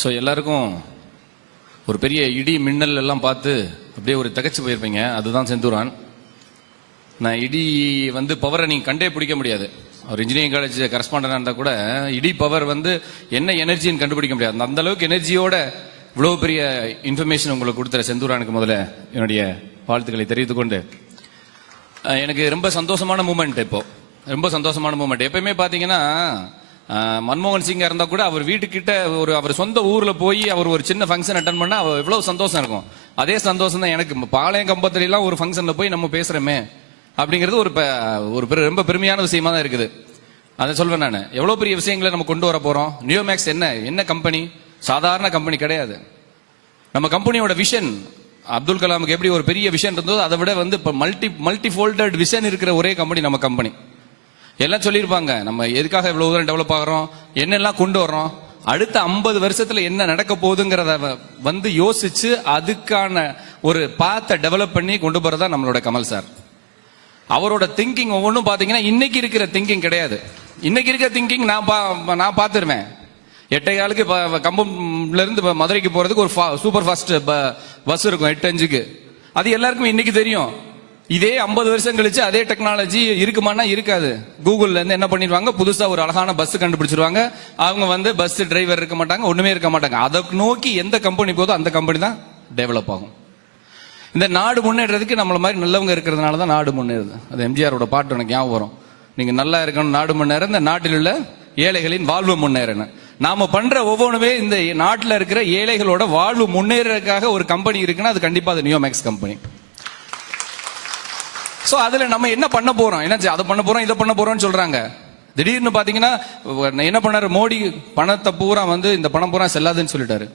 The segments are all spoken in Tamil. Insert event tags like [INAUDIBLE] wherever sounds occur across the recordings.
ஸோ எல்லாருக்கும் ஒரு பெரிய இடி மின்னல் எல்லாம் பார்த்து அப்படியே ஒரு தகச்சு போயிருப்பீங்க. அதுதான் செந்தூரான். நான் இடி வந்து பவரை நீங்கள் கண்டே பிடிக்க முடியாது. ஒரு இன்ஜினியரிங் காலேஜ் கரஸ்பாண்டனாக இருந்தால் கூட இடி பவர் வந்து என்ன எனர்ஜின்னு கண்டுபிடிக்க முடியாது. அந்த அளவுக்கு எனர்ஜியோட இவ்வளோ பெரிய இன்ஃபர்மேஷன் உங்களுக்கு கொடுத்துற செந்தூரானுக்கு முதல்ல என்னுடைய வாழ்த்துக்களை தெரிவித்துக்கொண்டு எனக்கு ரொம்ப சந்தோஷமான மூமெண்ட் இப்போ. ரொம்ப சந்தோஷமான மூமெண்ட் எப்பயுமே பார்த்தீங்கன்னா மன்மோகன் சிங்கா இருந்தா கூட அவர் வீட்டுக்கிட்ட ஒரு அவர் சொந்த ஊர்ல போய் அவர் ஒரு சின்ன ஃபங்க்ஷன் அட்டன் பண்ணா அவர் எவ்வளவு சந்தோஷம் இருக்கும். அதே சந்தோஷம் தான் எனக்கு. பாளையம் கம்பத்துல எல்லாம் ஒரு ஃபங்க்ஷன்ல போய் நம்ம பேசுகிறோமே அப்படிங்கிறது ஒரு ஒரு பெரு- ரொம்ப பெருமையான விஷயமா தான் இருக்குது. அதை சொல்வேன் நான். எவ்வளவு பெரிய விஷயங்களை நம்ம கொண்டு வர போறோம்? நியோமேக்ஸ் என்ன? என்ன கம்பெனி சாதாரண கம்பெனி கிடையாது. நம்ம கம்பெனியோட விஷன் அப்துல் கலாமுக்கு எப்படி ஒரு பெரிய விஷன் இருந்ததோ அதை விட வந்து இப்போ மல்டி மல்டி ஃபோல்டட் விஷன் இருக்கிற ஒரே கம்பெனி நம்ம கம்பெனி எல்லாம் சொல்லியிருப்பாங்க. நம்ம எதுக்காக இவ்வளவு தூரம் டெவலப் ஆகிறோம்? என்னெல்லாம் கொண்டு வர்றோம்? அடுத்த ஐம்பது வருஷத்துல என்ன நடக்க போகுதுங்கிறத வந்து யோசிச்சு அதுக்கான ஒரு பாத்தை டெவலப் பண்ணி கொண்டு போறதா நம்மளோட கமல் சார். அவரோட திங்கிங் ஒவ்வொன்றும் பாத்தீங்கன்னா இன்னைக்கு இருக்கிற திங்கிங் கிடையாது. இன்னைக்கு இருக்கிற திங்கிங் நான் பா- நான் பார்த்துருவேன். எட்டை காலுக்கு கம்பம்ல இருந்து மதுரைக்கு போறதுக்கு ஒரு சூப்பர் ஃபாஸ்ட் பஸ் இருக்கும் எட்டு அஞ்சுக்கு. அது எல்லாருக்குமே இன்னைக்கு தெரியும். இதே ஐம்பது வருஷம் கழிச்சு அதே டெக்னாலஜி இருக்குமானா இருக்காது. கூகுள்ல இருந்து என்ன பண்ணிடுவாங்க? புதுசா ஒரு அழகான பஸ் கண்டுபிடிச்சிருவாங்க. அவங்க வந்து பஸ் டிரைவர் இருக்க மாட்டாங்க ஒண்ணுமே இருக்க மாட்டாங்க. அதை நோக்கி எந்த கம்பெனி போதோ அந்த கம்பெனி தான் டெவலப் ஆகும். இந்த நாடு முன்னேறதுக்கு நம்மள மாதிரி நல்லவங்க இருக்கிறதுனால தான் நாடு முன்னேறுது. அது எம்ஜிஆரோட பாட்டு எனக்கு ஞாபகம் வரும். நீங்க நல்லா இருக்கணும் நாடு முன்னேற. இந்த நாட்டில் உள்ள ஏழைகளின் வாழ்வு முன்னேறணும் நாம பண்ற ஒவ்வொன்றுமே இந்த நாட்டில் இருக்கிற ஏழைகளோட வாழ்வு முன்னேறதுக்காக ஒரு கம்பெனி இருக்குன்னா அது கண்டிப்பா அது நியோமேக்ஸ் கம்பெனி ஸோ அதில் நம்ம என்ன பண்ண போறோம்? என்ன அதை பண்ண போறோம் இதை பண்ண போறோம்னு சொல்றாங்க. திடீர்னு பாத்தீங்கன்னா என்ன பண்ணாரு? மோடி பணத்தை பூரா வந்து இந்த பணம் பூரா செல்லாதுன்னு சொல்லிட்டாரு.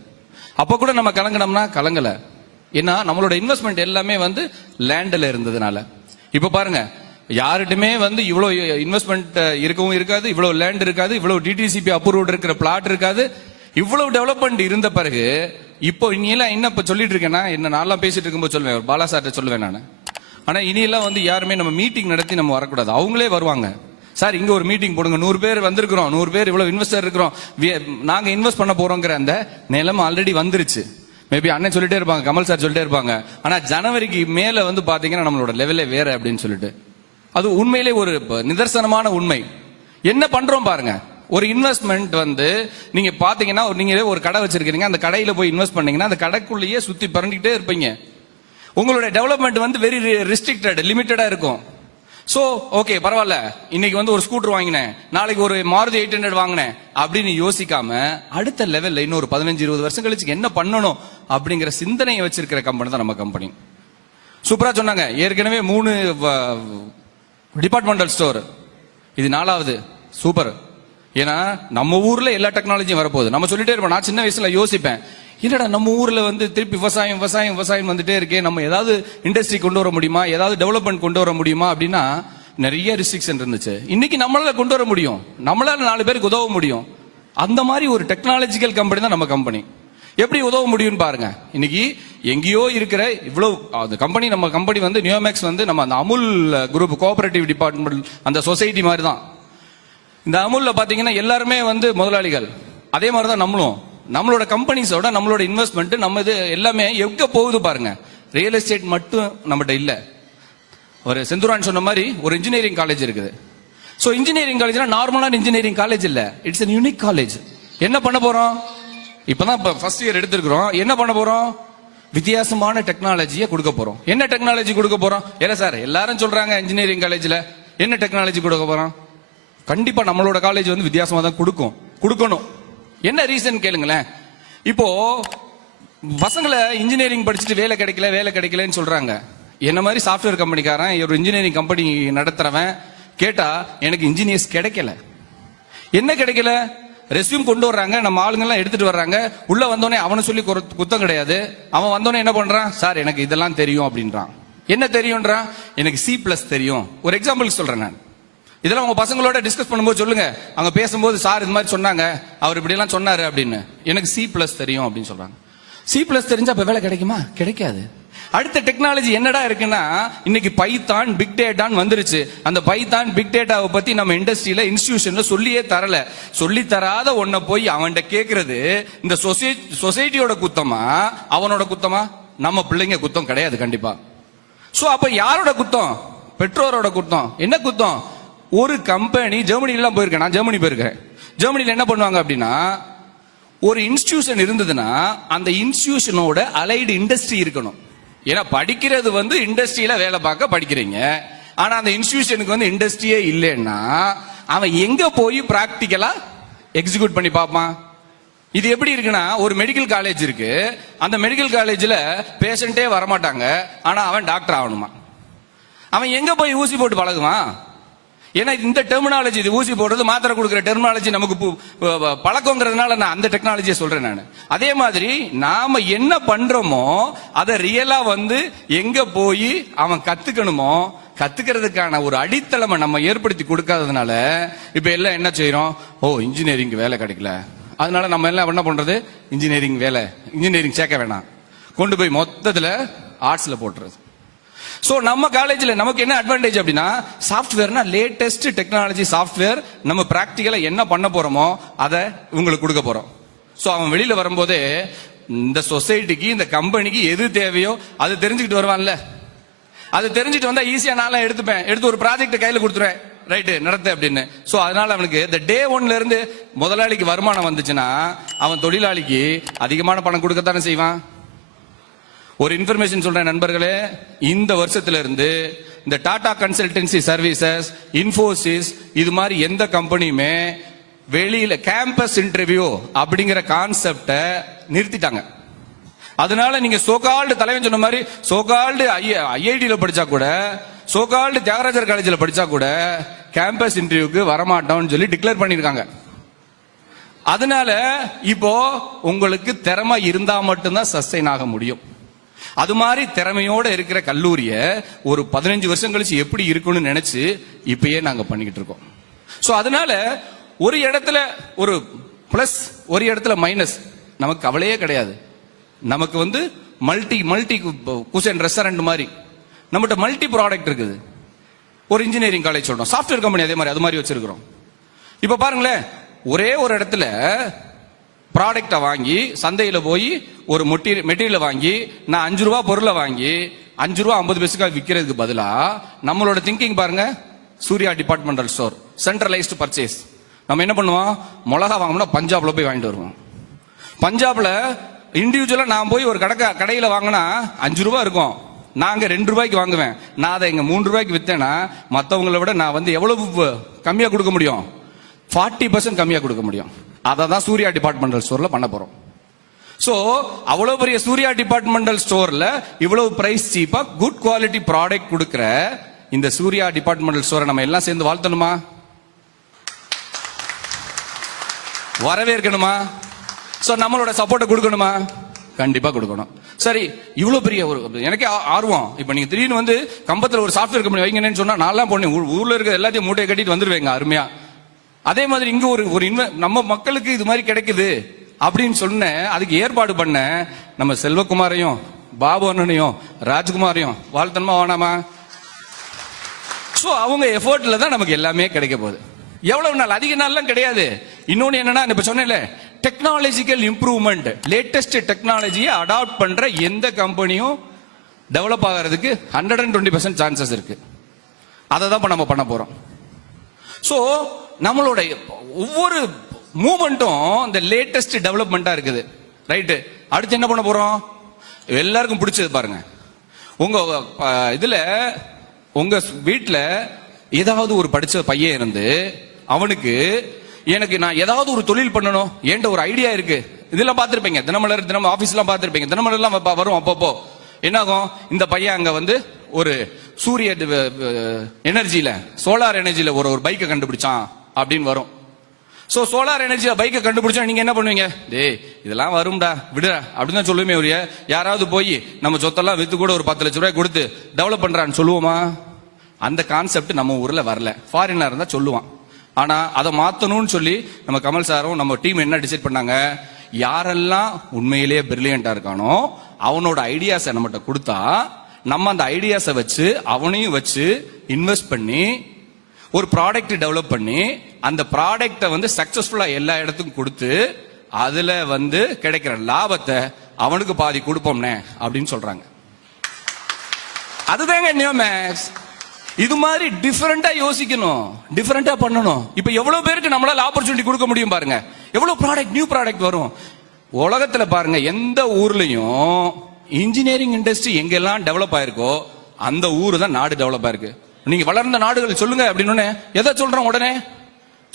அப்ப கூட நம்ம கலங்கினோம்னா கலங்கல. ஏன்னா நம்மளோட இன்வெஸ்ட்மெண்ட் எல்லாமே வந்து லேண்டில் இருந்ததுனால. இப்ப பாருங்க யார்கிட்டயுமே வந்து இவ்வளவு இன்வெஸ்ட்மெண்ட் இருக்கவும் இருக்காது இவ்வளவு லேண்ட் இருக்காது இவ்வளவு டிடிசிபி அப்ரூவ்ட் இருக்கிற பிளாட் இருக்காது. இவ்வளவு டெவலப்மெண்ட் இருந்த பிறகு இப்போ இனியெல்லாம் என்ன இப்ப சொல்லிட்டு இருக்கேன்னா என்ன நான்லாம் பேசிட்டு இருக்கும்போது சொல்லுவேன் பாலா சார்ட்ட சொல்லுவேன் நான். ஆனால் இனியெல்லாம் வந்து யாருமே நம்ம மீட்டிங் நடத்தி நம்ம வரக்கூடாது. அவங்களே வருவாங்க. சார் இங்கே ஒரு மீட்டிங் போடுங்க. நூறு பேர் வந்திருக்கிறோம். நூறு பேர் இவ்வளோ இன்வெஸ்டர் இருக்கிறோம். நாங்கள் இன்வெஸ்ட் பண்ண போகிறோங்கிற அந்த நிலைமை ஆல்ரெடி வந்துருச்சு. மேபி அண்ணன் சொல்லிட்டே இருப்பாங்க கமல் சார் சொல்லிட்டே இருப்பாங்க. ஆனால் ஜனவரிக்கு மேலே வந்து பார்த்தீங்கன்னா நம்மளோட லெவலே வேற அப்படின்னு சொல்லிட்டு. அது உண்மையிலே ஒரு நிதர்சனமான உண்மை. என்ன பண்ணுறோம் பாருங்க. ஒரு இன்வெஸ்ட்மெண்ட் வந்து நீங்க பாத்தீங்கன்னா ஒரு- ஒரு கடை வச்சிருக்கீங்க அந்த கடையில போய் இன்வெஸ்ட் பண்ணீங்கன்னா அந்த கடைக்குள்ளேயே சுத்தி பறந்துகிட்டே இருப்பீங்க. உங்களுடைய டெவலப்மெண்ட் வந்து வெரி ரிஸ்ட்ரிக்டட் லிமிட்டடா இருக்கும். சோ ஓகே பரவாயில்ல. இன்னைக்கு வந்து ஒரு ஸ்கூட்டர் வாங்கினேன். நாளைக்கு ஒரு மாருதி எயிட் ஹண்ட்ரட் வாங்கினேன். அப்படின்னு யோசிக்காம அடுத்த லெவல்ல இன்னொரு பதினஞ்சு இருபது வருஷம் கழிச்சு என்ன பண்ணணும் அப்படிங்கிற சிந்தனையை வச்சிருக்கிற கம்பெனி தான் நம்ம கம்பெனி சூப்பரா சொன்னாங்க. ஏற்கனவே மூணு டிபார்ட்மெண்டல் ஸ்டோர் இது நாலாவது. சூப்பர். ஏன்னா நம்ம ஊர்ல எல்லா டெக்னாலஜியும் வரப்போகுது. நம்ம சொல்லிட்டே இருப்போம். நான் சின்ன வயசுல யோசிப்பேன். என்னடா நம்ம ஊர்ல வந்து திருப்பி விவசாயம் விவசாயம் விவசாயம் வந்துட்டே இருக்கே நம்ம ஏதாவது இண்டஸ்ட்ரி கொண்டு வர முடியுமா? ஏதாவது டெவலப்மெண்ட் கொண்டு வர முடியுமா? அப்படின்னா நிறைய ரிஸ்ட்ரிக்ஷன் இருந்துச்சு. இன்னைக்கு நம்மளால கொண்டு வர முடியும். நம்மளால நாலு பேருக்கு உதவ முடியும். அந்த மாதிரி ஒரு டெக்னாலஜிக்கல் கம்பெனி தான் நம்ம கம்பெனி எப்படி உதவ முடியும்னு பாருங்க. இன்னைக்கு எங்கேயோ இருக்கிற இவ்வளவு அந்த கம்பெனி நம்ம கம்பெனி வந்து நியோமேக்ஸ் வந்து நம்ம அந்த அமுல் குரூப் கோஆபரேட்டிவ் டிபார்ட்மெண்ட் அந்த சொசைட்டி மாதிரி தான். இந்த அமுல்ல பாத்தீங்கன்னா எல்லாருமே வந்து முதலாளிகள். அதே மாதிரி தான் நம்மளும். நம்மளோட கம்பெனிஸோட நம்மளோட இன்வெஸ்ட்மெண்ட் நம்ம இது எல்லாமே எங்க போகுது பாருங்க. ரியல் எஸ்டேட் மட்டும் நம்மகிட்ட இல்ல. ஒரு செந்துரான் சொன்ன மாதிரி ஒரு இன்ஜினியரிங் காலேஜ் இருக்குது. ஸோ இன்ஜினியரிங் காலேஜ்னா நார்மலான இன்ஜினியரிங் காலேஜ் இல்ல. இட்ஸ் அன் யூனிக் காலேஜ் என்ன பண்ண போறோம்? இப்பதான் இப்ப ஃபர்ஸ்ட் இயர் எடுத்திருக்கிறோம். என்ன பண்ண போறோம்? வித்தியாசமான டெக்னாலஜியை கொடுக்க போறோம். என்ன டெக்னாலஜி கொடுக்க போறோம்? ஏன்னா சார் எல்லாரும் சொல்றாங்க இன்ஜினியரிங் காலேஜ்ல என்ன டெக்னாலஜி கொடுக்க போறோம்? கண்டிப்பா நம்மளோட காலேஜ் வந்து வித்தியாசமா தான் கொடுக்கும். கொடுக்கணும். என்ன ரீசன் கேளுங்களேன். இப்போ பசங்களை இன்ஜினியரிங் படிச்சுட்டு வேலை கிடைக்கல வேலை கிடைக்கலன்னு சொல்றாங்க. என்ன மாதிரி சாஃப்ட்வேர் கம்பெனிக்காரன் ஒரு இன்ஜினியரிங் கம்பெனி நடத்துறவன் கேட்டா எனக்கு இன்ஜினியர்ஸ் கிடைக்கல. என்ன கிடைக்கல? ரெஸ்யூம் கொண்டு வர்றாங்க நம்ம ஆளுங்கெல்லாம் எடுத்துட்டு வர்றாங்க. உள்ள வந்தோடனே அவனை சொல்லி குத்தம் கிடையாது. அவன் வந்தோடனே என்ன பண்றான்? சார் எனக்கு இதெல்லாம் தெரியும் அப்படின்றான். என்ன தெரியும்ன்றான்? எனக்கு சி பிளஸ் தெரியும். ஒரு எக்ஸாம்பிள் சொல்றேன் நான். இதெல்லாம் உங்க பசங்களோட டிஸ்கஸ் பண்ணும்போது சொல்லுங்க. அவங்க பேசும்போது சார் இது மாதிரி சொன்னாங்க. அவர் இப்படி எல்லாம் சொன்னாரு அப்படின்னு. எனக்கு சி பிளஸ் தெரியும் அப்படின்னு சொல்றாங்க. சி பிளஸ் தெரிஞ்சா அப்ப வேலை கிடைக்குமா? கிடைக்காது. அடுத்த டெக்னாலஜி என்னடா இருக்குன்னா இன்னைக்கு பைத்தான் பிக் டேட்டான்னு வந்துருச்சு. அந்த பைத்தான் பிக் டேட்டாவை பத்தி நம்ம இண்டஸ்ட்ரியில இன்ஸ்டிடியூஷன்ல சொல்லியே தரல. சொல்லி தராத ஒன்ன போய் அவன்கிட்ட கேக்குறது இந்த சொசைட்டியோட குத்தமா? அவனோட குத்தமா? நம்ம பிள்ளைங்க குத்தம் கிடையாது கண்டிப்பா. சோ அப்ப யாரோட குத்தம்? பெற்றோரோட குத்தம். என்ன குத்தம்? ஒரு கம்பெனி ஜெர்மனிலாம் போயிருக்கேன் நான் ஜெர்மனி போயிருக்கேன். ஜெர்மனில என்ன பண்ணுவாங்க அப்படின்னா ஒரு இன்ஸ்டிடியூஷன் இருந்ததுன்னா அந்த இன்ஸ்டிடியூஷனோட அலைடு இண்டஸ்ட்ரி இருக்கணும். ஏன்னா படிக்கிறது வந்து இண்டஸ்ட்ரியில வேலை பார்க்க படிக்கிறீங்க. ஆனா அந்த இன்ஸ்டிடியூஷனுக்கு வந்து இண்டஸ்ட்ரியே இல்லைன்னா அவன் எங்க போய் பிராக்டிக்கலா எக்ஸிக்யூட் பண்ணி பார்ப்பான்? இது எப்படி இருக்குன்னா ஒரு மெடிக்கல் காலேஜ் இருக்கு. அந்த மெடிக்கல் காலேஜ்ல பேஷண்டே வரமாட்டாங்க. ஆனா அவன் டாக்டர் ஆகணுமா? அவன் எங்க போய் ஊசி போட்டு பழகுவான்? ஏன்னா இந்த டெர்மினாலஜி இது ஊசி போடுறது மாத்திரை கொடுக்குற டெர்மினாலஜி நமக்கு பழக்கங்கிறதுனால நான் அந்த டெக்னாலஜியை சொல்றேன் நான். அதே மாதிரி நாம என்ன பண்றோமோ அதை ரியலா வந்து எங்க போய் அவன் கத்துக்கணுமோ கத்துக்கிறதுக்கான ஒரு அடித்தளமை நம்ம ஏற்படுத்தி கொடுக்காததுனால இப்ப எல்லாம் என்ன செய்யறோம் ஓ இன்ஜினியரிங் வேலை கிடைக்கல. அதனால நம்ம எல்லாம் என்ன பண்றது? இன்ஜினியரிங் வேலை. இன்ஜினியரிங் சேர்க்க வேணாம். கொண்டு போய் மொத்தத்துல ஆர்ட்ஸ்ல போட்டுறது. ஸோ நம்ம காலேஜில் நமக்கு என்ன அட்வான்டேஜ் அப்படின்னா சாஃப்ட்வேர்னா லேட்டஸ்ட் டெக்னாலஜி சாஃப்ட்வேர் நம்ம ப்ராக்டிக்கலாக என்ன பண்ண போகிறோமோ அதை உங்களுக்கு கொடுக்க போகிறோம் ஸோ அவன் வெளியில் வரும்போதே இந்த சொசைட்டிக்கு இந்த கம்பெனிக்கு எது தேவையோ அது தெரிஞ்சுக்கிட்டு வருவான்ல. அது தெரிஞ்சுட்டு வந்தா ஈஸியா நான்லாம் எடுத்துப்பேன். எடுத்து ஒரு ப்ராஜெக்ட் கையில கொடுத்துருவேன். ரைட்டு நடத்து அப்படின்னு. ஸோ அதனால அவனுக்கு இந்த டே ஒன்ல இருந்து முதலாளிக்கு வருமானம் வந்துச்சுன்னா அவன் தொழிலாளிக்கு அதிகமான பணம் கொடுக்கத்தானே செய்வான்? ஒரு இன்ஃபர்மேஷன் சொல்றேன் நண்பர்களே. இந்த வருஷத்துல இருந்து இந்த டாடா கன்சல்டன்சி சர்வீசஸ் இன்ஃபோசிஸ் இது மாதிரி எந்த கம்பெனியுமே வெளியில கேம்பஸ் இன்டர்வியூ அப்படிங்கிற கான்செப்டை நிறுத்திட்டாங்க. அதனால நீங்க சோகால்டு தலைவன் சொன்ன மாதிரி சோகால்டு ஐஐடியில படிச்சா கூட சோகால்டு தியாகராஜர் காலேஜில் படிச்சா கூட கேம்பஸ் இன்டர்வியூக்கு வரமாட்டோம்னு சொல்லி டிக்ளேர் பண்ணியிருக்காங்க. அதனால இப்போ உங்களுக்கு திறமை இருந்தா மட்டும்தான் சஸ்டைன் ஆக முடியும். அது மாதிரி திறமையோட இருக்கிற கல்லூரிய ஒரு பதினஞ்சு வருஷம் கழிச்சு எப்படி இருக்கும்னு நினைச்சு இப்பயே நாங்க பண்ணிக்கிட்டு இருக்கோம். சோ அதனால ஒரு இடத்துல ஒரு பிளஸ் ஒரு இடத்துல மைனஸ் நமக்கு கவலையே கிடையாது. நமக்கு வந்து மல்டி மல்டி குசன் ரெஸ்டாரண்ட் மாதிரி. நம்மகிட்ட மல்டி ப்ராடக்ட் இருக்குது. ஒரு இன்ஜினியரிங் காலேஜ் சொல்றோம். சாஃப்ட்வேர் கம்பெனி அதே மாதிரி அது மாதிரி வச்சிருக்கிறோம். இப்ப பாருங்களேன் ஒரே ஒரு இடத்துல ப்ராடக்டை வாங்கி சந்தையில் போய் ஒரு மெட்டீரியலை வாங்கி நான் அஞ்சு ரூபா பொருளை வாங்கி அஞ்சு ரூபா ஐம்பது பைசுக்காக விற்கிறதுக்கு பதிலாக நம்மளோட திங்கிங் பாருங்க Surya departmental store centralised purchase நம்ம என்ன பண்ணுவோம்? மிளகா வாங்கணும்னா பஞ்சாப்ல போய் வாங்கிட்டு வருவோம். பஞ்சாப்ல இண்டிவிஜுவலா நான் போய் ஒரு கடை கடையில வாங்கினா அஞ்சு ரூபா இருக்கும். நாங்க ரெண்டு ரூபாய்க்கு வாங்குவேன். நான் அதை இங்க மூன்று ரூபாய்க்கு வித்தேன்னா மற்றவங்களை விட நான் வந்து எவ்வளவு கம்மியாக கம்மியா கொடுக்க முடியும்? ஃபார்ட்டி பர்சன்ட் கம்மியா கொடுக்க முடியும். அதை தான் சூர்யா டிபார்ட்மெண்டல் ஸ்டோர்ல பண்ண போறோம். சோ அவ்வளவு பெரிய சூர்யா டிபார்ட்மெண்டல் ஸ்டோர்ல இவ்வளவு பிரைஸ் சீப்பா குட் குவாலிட்டி ப்ராடக்ட் கொடுக்கிற இந்த சூர்யா டிபார்ட்மெண்டல் ஸ்டோரை நம்ம எல்லாம் சேர்ந்து வாழ்த்தணுமா? வரவேற்கணுமா? சோ நம்மளோட சப்போர்ட்டை கொடுக்கணுமா? கண்டிப்பா கொடுக்கணும். சரி இவ்வளவு பெரிய ஒரு எனக்கே ஆ- ஆர்வம். இப்ப நீங்க திடீர்னு வந்து கம்பத்துல ஒரு சாஃப்ட்வேர் கம்பெனி வைங்கன்னு சொன்னா நான்லாம் போனேன். ஊ- ஊர்ல இருக்க எல்லாத்தையும் மூட்டையை கட்டிட்டு வந்துருவேங்க அருமையா. அதே மாதிரி இங்க ஒரு ஒரு inve- நம்ம மக்களுக்கு இது மாதிரி கிடைக்குது அப்படின்னு சொன்னேன் அதுக்கு ஏற்பாடு பண்ண நம்ம செல்வகுமாரையும் பாபு அண்ணனையும் ராஜ்குமாரையும் வாழ்த்தனமா வேணாமா? சோ அவங்க எஃபோர்ட்ல தான் நமக்கு எல்லாமே கிடைக்க போகுது. எவ்வளவு நாள்? அதிக நாள்லாம் கிடையாது. இன்னொன்னு என்னன்னா இப்ப சொன்னேன்ல டெக்னாலஜிக்கல் இம்ப்ரூவ்மெண்ட் லேட்டஸ்ட் டெக்னாலஜியை அடாப்ட் பண்ற எந்த கம்பெனியும் டெவலப் ஆகிறதுக்கு hundred and twenty percent chances இருக்கு. அதை தான் நம்ம பண்ண போறோம். ஸோ நம்மளுடைய ஒவ்வொரு மூமெண்ட்டும் இந்த லேட்டஸ்ட் டெவலப்மெண்ட்டாக இருக்குது. ரைட்டு அடுத்து என்ன பண்ண போகிறோம் எல்லாருக்கும் பிடிச்சது பாருங்க. உங்கள் இதில் உங்கள் வீட்டில் ஏதாவது ஒரு படித்த பையன் இருந்து அவனுக்கு எனக்கு நான் ஏதாவது ஒரு தொழில் பண்ணணும். என்கிட்ட ஒரு ஐடியா இருக்கு. இதெல்லாம் பார்த்துருப்பீங்க. தினமலர் தினம் ஆஃபீஸ்லாம் பார்த்துருப்பீங்க. தினமலர்லாம் வரும் அப்பப்போ. என்னாகும்? இந்த பையன் அங்கே வந்து ஒரு சூரிய எனர்ஜியில் சோலார் எனர்ஜியில் ஒரு ஒரு பைக்கை கண்டுபிடிச்சான். அப்படின்னு வரும். சோ சோலார் எனர்ஜி பைக்கை கண்டுபிடிச்சா நீங்க என்ன பண்ணுவீங்க? டேய் இதெல்லாம் வரும்டா விடுற அப்படின்னு தான் சொல்லுவேமே ஒழிய யாராவது போய் நம்ம சொத்தெல்லாம் வித்து கூட ஒரு பத்து லட்ச ரூபாய் கொடுத்து டெவலப் பண்றான்னு சொல்லுவோமா? அந்த கான்செப்ட் நம்ம ஊர்ல வரல. ஃபாரின்ல இருந்தா சொல்லுவான். ஆனா அதை மாத்தணும்னு சொல்லி நம்ம கமல் சாரும் நம்ம டீம் என்ன டிசைட் பண்ணாங்க? யாரெல்லாம் உண்மையிலேயே பிரில்லியண்டா இருக்கானோ அவனோட ஐடியாஸை நம்மகிட்ட கொடுத்தா நம்ம அந்த ஐடியாஸை வச்சு அவனையும் வச்சு இன்வெஸ்ட் பண்ணி ஒரு ப்ராடக்ட் டெவலப் பண்ணி அந்த ப்ராடக்ட்டை வந்து சக்சஸ்ஃபுல்லா எல்லா இடத்துக்கும் கொடுத்து அதுல வந்து கிடைக்கிற லாபத்தை அவனுக்கு பாதி கொடுப்போம்னே அப்படின்னு சொல்றாங்க. அதுதாங்க நியோமேக்ஸ் இது மாதிரி டிஃபரெண்டா யோசிக்கணும். டிஃபரெண்டா பண்ணணும். இப்ப எவ்வளவு பேருக்கு நம்மளால ஆப்பர்ச்சுனிட்டி கொடுக்க முடியும் பாருங்க. எவ்வளவு ப்ராடக்ட் நியூ ப்ராடக்ட் வரும். உலகத்துல பாருங்க எந்த ஊர்லயும் இன்ஜினியரிங் இண்டஸ்ட்ரி எங்கெல்லாம் டெவலப் ஆயிருக்கோ அந்த ஊர் தான் நாடு டெவலப் ஆயிருக்கு. நீங்க வளர்ந்த நாடுகள் சொல்லுங்க அப்படின்னு எதை சொல்றோம் உடனே?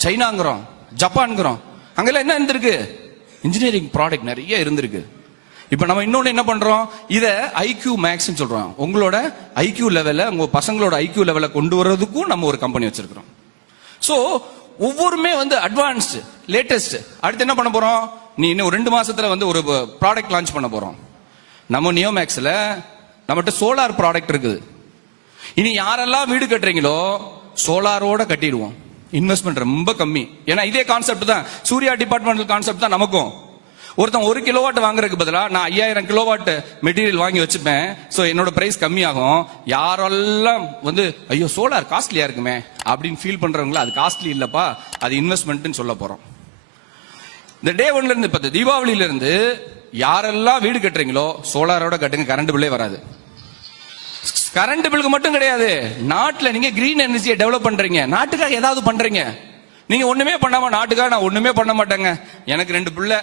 சைனாங்கிறோம் ஜப்பான்ங்கிறோம். அங்கெல்லாம் என்ன இருந்திருக்கு? இன்ஜினியரிங் ப்ராடக்ட் நிறைய இருந்திருக்கு. இப்ப நம்ம இன்னொன்னு என்ன பண்றோம்? இத ஐக்யூ மேக்ஸ் சொல்றோம். உங்களோட ஐக்யூ லெவல உங்க பசங்களோட ஐக்யூ லெவல கொண்டு வர்றதுக்கும் நம்ம ஒரு கம்பெனி வச்சிருக்கிறோம். சோ ஒவ்வொருமே வந்து அட்வான்ஸ்டு லேட்டஸ்ட் அடுத்து என்ன பண்ண போறோம்? நீ இன்னும் ஒரு ரெண்டு மாசத்துல வந்து ஒரு ப்ராடக்ட் லான்ச் பண்ண போறோம். நம்ம நியோமேக்ஸ்ல நம்மகிட்ட சோலார் ப்ராடக்ட் இருக்குது. இனி யாரெல்லாம் வீடு கட்டுறீங்களோ சோலாரோட கட்டிடுவோம். இன்வெஸ்ட்மெண்ட் ரொம்ப கம்மி. ஏன்னா இதே கான்செப்ட் தான். சூர்யா டிபார்ட்மெண்டல் கான்செப்ட் தான் நமக்கும். ஒருத்தன் ஒரு கிலோவாட் வாங்குறதுக்கு பதிலாக நான் ஐயாயிரம் கிலோவாட் மெட்டீரியல் வாங்கி வச்சுப்பேன். ஸோ என்னோட பிரைஸ் கம்மியாகும். யாரெல்லாம் வந்து ஐயோ சோலார் காஸ்ட்லியா இருக்குமே அப்படின்னு ஃபீல் பண்றவங்களா அது காஸ்ட்லி இல்லப்பா. அது இன்வெஸ்ட்மெண்ட்னு சொல்ல போறோம். இந்த டே ஒன்ல இருந்து இப்போ தீபாவளியில இருந்து யாரெல்லாம் வீடு கட்டுறீங்களோ சோலாரோட கட்டுங்க கரண்ட் பில்லே வராது. கரண்ட் பில்லுக்கு மட்டும் கிடையாது. நாட்டில் நீங்க கிரீன் எனர்ஜியை டெவலப் பண்றீங்க. நாட்டுக்காக ஏதாவது பண்றீங்க. நீங்க ஒண்ணுமே பண்ணாம நாட்டுக்காக நான் ஒண்ணுமே பண்ண மாட்டேங்க. எனக்கு ரெண்டு பிள்ளை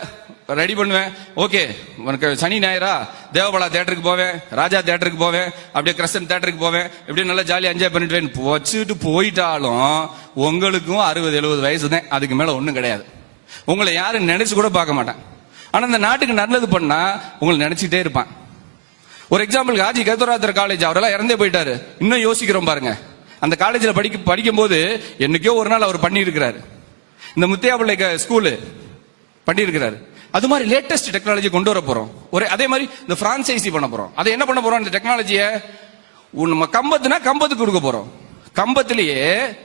ரெடி பண்ணுவேன். ஓகே உனக்கு சனி ஞாயிறா? தேவபாலா தேட்டருக்கு போவேன். ராஜா தேட்டருக்கு போவேன். அப்படியே கிரசன் தேட்டருக்கு போவேன். இப்படியே நல்லா ஜாலியாக என்ஜாய் பண்ணிட்டு வச்சுட்டு போயிட்டாலும் உங்களுக்கும் அறுபது எழுபது வயசு தான். அதுக்கு மேல ஒண்ணும் கிடையாது. உங்களை யாரும் நினைச்சு கூட பார்க்க மாட்டேன். ஆனா இந்த நாட்டுக்கு நல்லது பண்ணா உங்களை நினைச்சிட்டே இருப்பான். ஒரு எக்ஸாம்பிள் காஜி கருத்தராத்தர் காலேஜ் அவரெல்லாம் இறந்தே போயிட்டாரு. இன்னும் யோசிக்கிறோம் பாருங்க. அந்த காலேஜில் படிக்க படிக்கும் போது என்னைக்கோ ஒரு நாள் அவர் பண்ணியிருக்கிறாரு. இந்த முத்தியாபிள்ளை ஸ்கூலு பண்ணியிருக்கிறாரு. அது மாதிரி லேட்டஸ்ட் டெக்னாலஜி கொண்டு வர போறோம். ஒரு அதே மாதிரி இந்த பிரான்சைசி பண்ண போறோம். அதை என்ன பண்ண போறோம்? இந்த டெக்னாலஜியை நம்ம கம்பத்துனா கம்பத்துக்கு கொடுக்க போறோம். கம்பத்திலேயே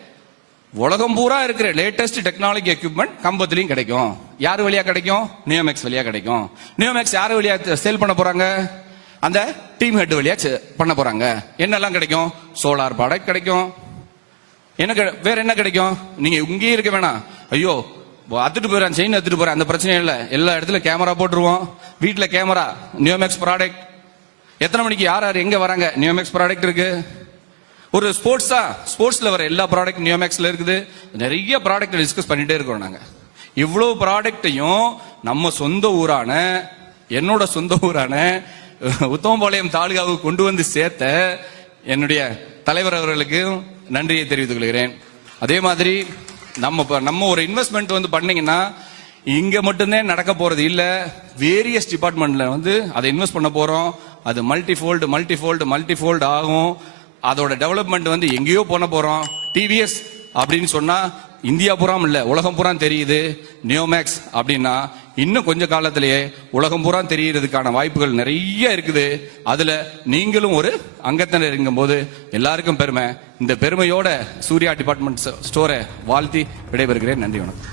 உலகம் பூரா இருக்கிற லேட்டஸ்ட் டெக்னாலஜி எக்யூப்மெண்ட் கம்பத்துலயும் கிடைக்கும். யார் வழியா கிடைக்கும்? நியோமேக்ஸ் வழியா கிடைக்கும். நியோமேக்ஸ் யார் வழியா சேல் பண்ண போறாங்க? அந்த டீம் ஹெட் வழியா செ- பண்ண போறாங்க. என்னெல்லாம் கிடைக்கும்? சோலார் ப்ராடக்ட் கிடைக்கும். என்ன வேற என்ன கிடைக்கும்? நீங்க இங்கேயே இருக்க வேணாம். ஐயோ அத்துட்டு போறேன் செயின் அத்துட்டு போறேன். அந்த பிரச்சனை இல்லை. எல்லா இடத்துல கேமரா போட்டுருவோம். வீட்டில் கேமரா நியோமேக்ஸ் ப்ராடக்ட் எத்தனை மணிக்கு யார் யார் எங்க வராங்க? நியோமேக்ஸ் ப்ராடக்ட் இருக்கு. ஒரு ஸ்போர்ட்ஸா ஸ்போர்ட்ஸ்ல வர எல்லா ப்ராடக்ட் நியோமேக்ஸ்ல இருக்குது. நிறைய ப்ராடக்ட் டிஸ்கஸ் பண்ணிட்டே இருக்கோம் நாங்க. இவ்வளவு ப்ராடக்ட்டையும் நம்ம சொந்த ஊரான என்னோட சொந்த ஊரான [LAUGHS] உத்தமபாளையம் தாலுகாவுக்கு கொண்டு வந்து சேர்த்த என்னுடைய தலைவர் அவர்களுக்கும் நன்றியை தெரிவித்துக் கொள்கிறேன். அதே மாதிரி நம்ம நம்ம ஒரு இன்வெஸ்ட்மெண்ட் வந்து பண்ணீங்கன்னா இங்க மட்டும்தான் நடக்க போறது இல்ல. வேரியஸ் டிபார்ட்மெண்ட்ல வந்து அதை இன்வெஸ்ட் பண்ண போறோம். அது மல்டிஃபோல்டு மல்டிஃபோல்டு மல்டிஃபோல்டு ஆகும். அதோட டெவலப்மெண்ட் வந்து எங்கேயோ பண்ண போறோம். டிவிஎஸ் அப்படின்னு சொன்னா இந்தியா புறம் இல்ல உலகம் புறம் தெரியுது நியோமேக்ஸ் அப்படின்னா இன்னும் கொஞ்ச காலத்திலேயே உலகம் புறம் தெரியறதுக்கான வாய்ப்புகள் நிறைய இருக்குது. அதுல நீங்களும் ஒரு அங்கத்தினர் இருக்கும் போது எல்லாருக்கும் பெருமை. இந்த பெருமையோட சூர்யா டிபார்ட்மெண்ட் ஸ்டோரை வாழ்த்தி விடைபெறுகிறேன். நன்றி வணக்கம்.